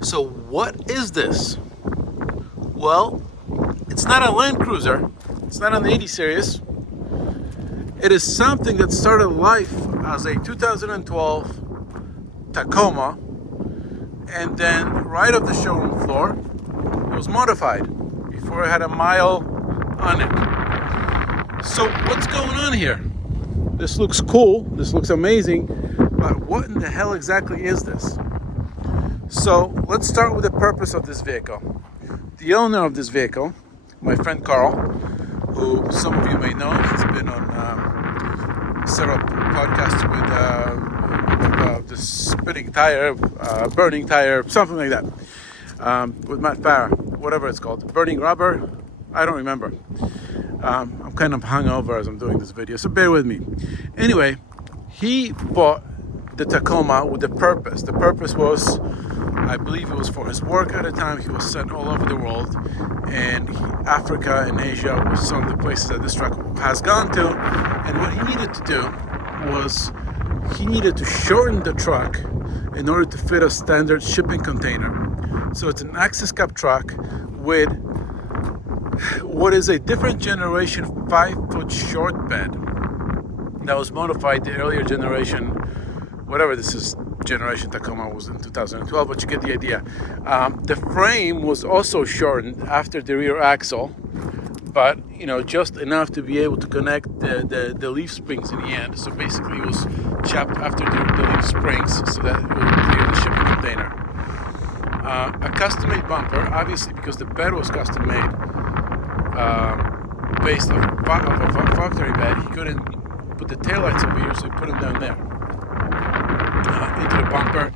So what is this? Well, it's not a Land Cruiser. It's not an 80 series. It is something that started life as a 2012 Tacoma, and then right off the showroom floor, it was modified before it had a mile on it. So what's going on here? This looks cool. This looks amazing. But what in the hell exactly is this? So let's start with the purpose of this vehicle. The owner of this vehicle, my friend Carl, who some of you may know, he's been on several podcasts with the spinning tire, burning tire, something like that, with Matt Farah, whatever it's called, burning rubber, I don't remember. I'm kind of hungover as I'm doing this video, so bear with me. Anyway, he bought the Tacoma with the purpose. The purpose was, I believe it was for his work at the time. He was sent all over the world, and Africa and Asia was some of the places that this truck has gone to. And what he needed to do was he needed to shorten the truck in order to fit a standard shipping container. So it's an access cab truck with what is a different generation 5-foot short bed that was modified. The earlier generation, whatever this is, generation Tacoma was in 2012, but you get the idea. The frame was also shortened after the rear axle, but just enough to be able to connect the leaf springs in the end. So basically it was chopped after the leaf springs so that it would clear the shipping container. A custom-made bumper, obviously because the bed was custom-made based off a factory bed. He couldn't put the taillights over here, so he put them down there. Into the bumper,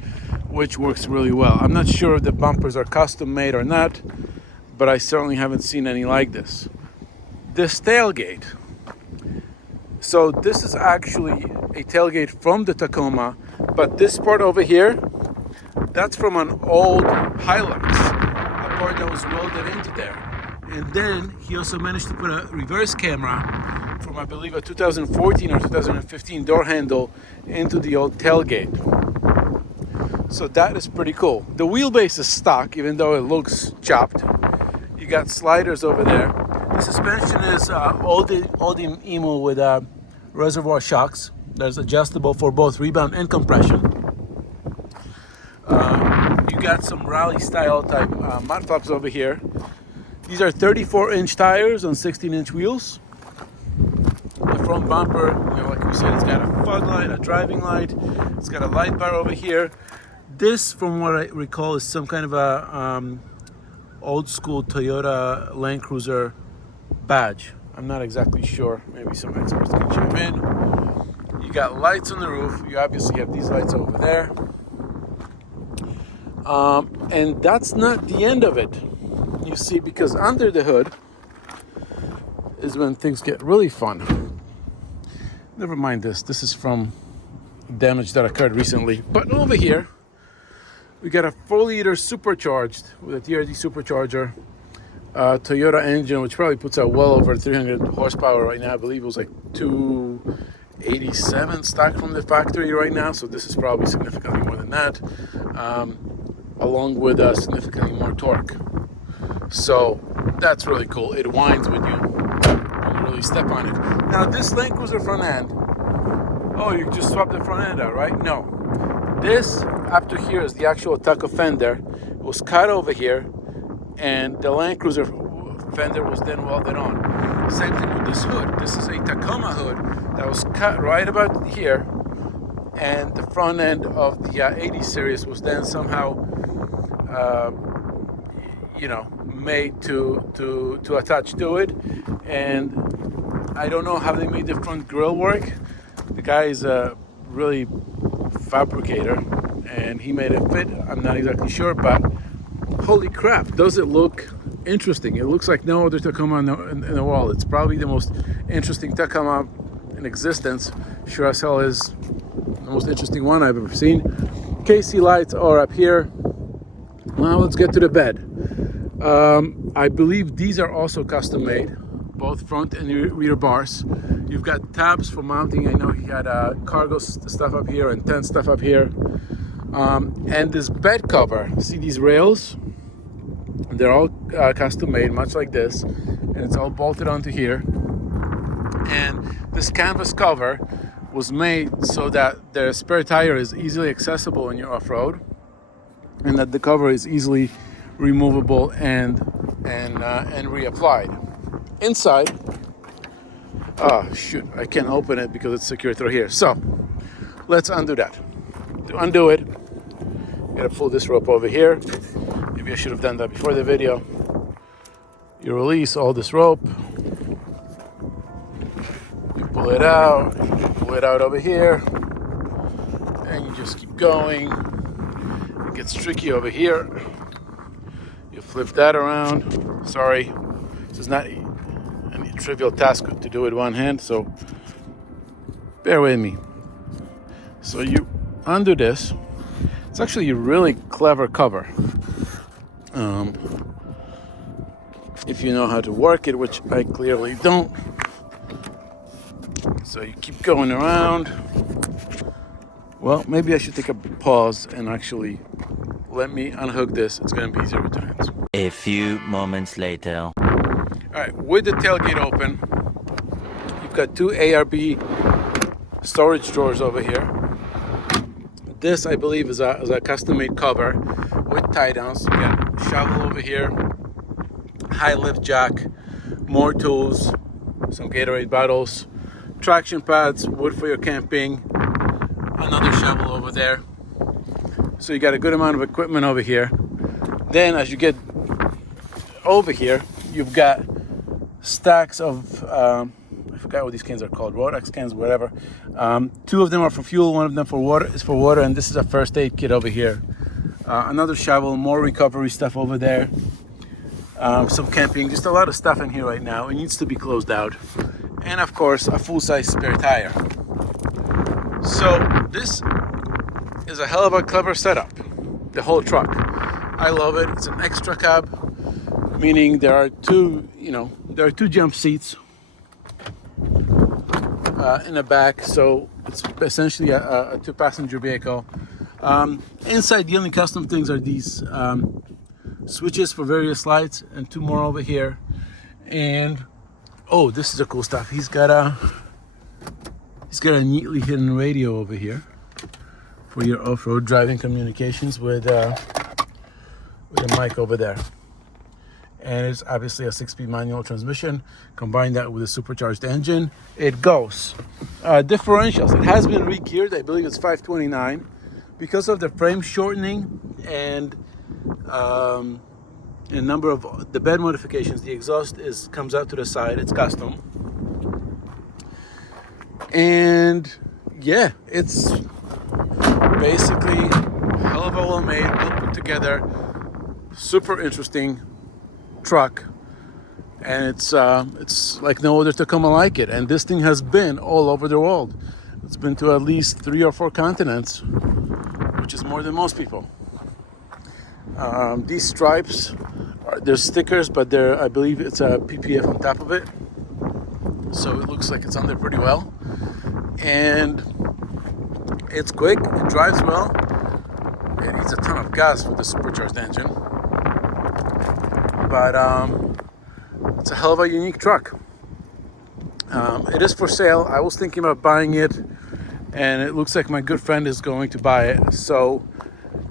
which works really well. I'm not sure if the bumpers are custom made or not, but I certainly haven't seen any like this. This tailgate. So this is actually a tailgate from the Tacoma, but this part over here, that's from an old HiLux, a part that was welded into there. And then he also managed to put a reverse camera from, I believe, a 2014 or 2015 door handle into the old tailgate. So that is pretty cool. The wheelbase is stock, even though it looks chopped. You got sliders over there. The suspension is all-in emo with reservoir shocks. That's adjustable for both rebound and compression. You got some rally-style type mud flaps over here. These are 34-inch tires on 16-inch wheels. The front bumper, like we said, it's got a fog light, a driving light. It's got a light bar over here. This, from what I recall, is some kind of a old school Toyota Land Cruiser badge. I'm not exactly sure. Maybe some experts can chime in. You got lights on the roof. You obviously have these lights over there. And that's not the end of it. You see, because under the hood is when things get really fun. Never mind this. This is from damage that occurred recently. But over here, we got a 4-liter supercharged with a TRD supercharger, Toyota engine, which probably puts out well over 300 horsepower right now. I believe it was like 287 stock from the factory right now. So this is probably significantly more than that, along with significantly more torque. So that's really cool. It winds with you when you really step on it. Now this Land Cruiser front end, oh, you just swap the front end out, right? No. This up to here is the actual Taco fender. It was cut over here, and the Land Cruiser fender was then welded on. Same thing with this hood. This is a Tacoma hood that was cut right about here, and the front end of the 80 series was then somehow made to attach to it. And I don't know how they made the front grille work. The guy is a really fabricator, and he made it fit. I'm not exactly sure, but holy crap, does it look interesting. It looks like no other Tacoma in the world. It's probably the most interesting Tacoma in existence. Sure as hell is the most interesting one I've ever seen. KC lights are up here. Now let's get to the bed. I believe these are also custom made, both front and rear bars. You've got tabs for mounting. I know he had cargo stuff up here and tent stuff up here. And this bed cover, see these rails? They're all custom made, much like this, and it's all bolted onto here. And this canvas cover was made so that the spare tire is easily accessible in your off-road, and that the cover is easily removable and reapplied. Inside, oh shoot, I can't open it because it's secured through here. So let's undo that. To undo it, you gotta pull this rope over here. Maybe I should have done that before the video. You release all this rope. You pull it out over here, and you just keep going. It gets tricky over here. You flip that around. Sorry, this is not a trivial task to do with one hand, so bear with me. So you undo this. It's actually a really clever cover. If you know how to work it, which I clearly don't. So you keep going around. Well, maybe I should take a pause and actually let me unhook this. It's going to be easier with two hands. A few moments later. All right, with the tailgate open, you've got two ARB storage drawers over here. This, I believe, is a custom-made cover with tie-downs. You got a shovel over here, high lift jack, more tools, some Gatorade bottles, traction pads, wood for your camping, another shovel over there. So you got a good amount of equipment over here. Then as you get over here, you've got stacks of, I forgot what these cans are called, Rodex cans, whatever. Two of them are for fuel, one of them is for water, and this is a first aid kit over here. Another shovel, more recovery stuff over there. Some camping, just a lot of stuff in here right now. It needs to be closed out. And of course, a full-size spare tire. So this is a hell of a clever setup, the whole truck. I love it. It's an extra cab, meaning there are two jump seats in the back, so it's essentially a two-passenger vehicle. Inside, the only custom things are these switches for various lights, and two more over here. And oh, this is a cool stuff. He's got a neatly hidden radio over here for your off-road driving communications with a mic over there. And it's obviously a 6-speed manual transmission. Combine that with a supercharged engine, it goes. Differentials, it has been re-geared. I believe it's 529. Because of the frame shortening and a number of the bed modifications, the exhaust comes out to the side. It's custom. And yeah, it's basically a hell of a well-made, well put together, super interesting truck, and it's like no other Tacoma like it. And this thing has been all over the world. It's been to at least 3 or 4 continents, which is more than most people. These stripes, they're stickers, but I believe it's a PPF on top of it, so it looks like it's on there pretty well. And it's quick, it drives well, it needs a ton of gas with the supercharged engine, but it's a hell of a unique truck. It is for sale. I was thinking about buying it, and it looks like my good friend is going to buy it, so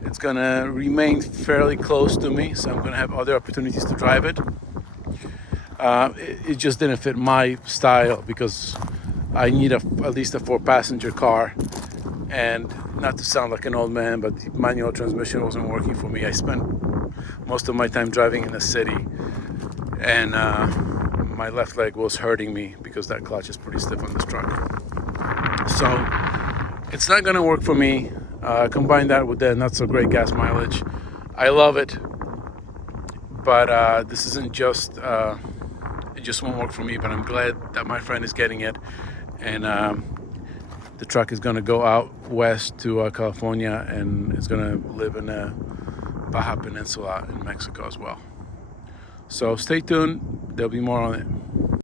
it's gonna remain fairly close to me, so I'm gonna have other opportunities to drive it. It just didn't fit my style because I need at least a 4-passenger car, and not to sound like an old man, but the manual transmission wasn't working for me. I spent most of my time driving in the city, and my left leg was hurting me because that clutch is pretty stiff on this truck. So it's not gonna work for me. Combine that with the not so great gas mileage. I love it, but this isn't just, it just won't work for me, but I'm glad that my friend is getting it. And the truck is gonna go out west to California, and it's gonna live in the Baja Peninsula in Mexico as well. So stay tuned, there'll be more on it.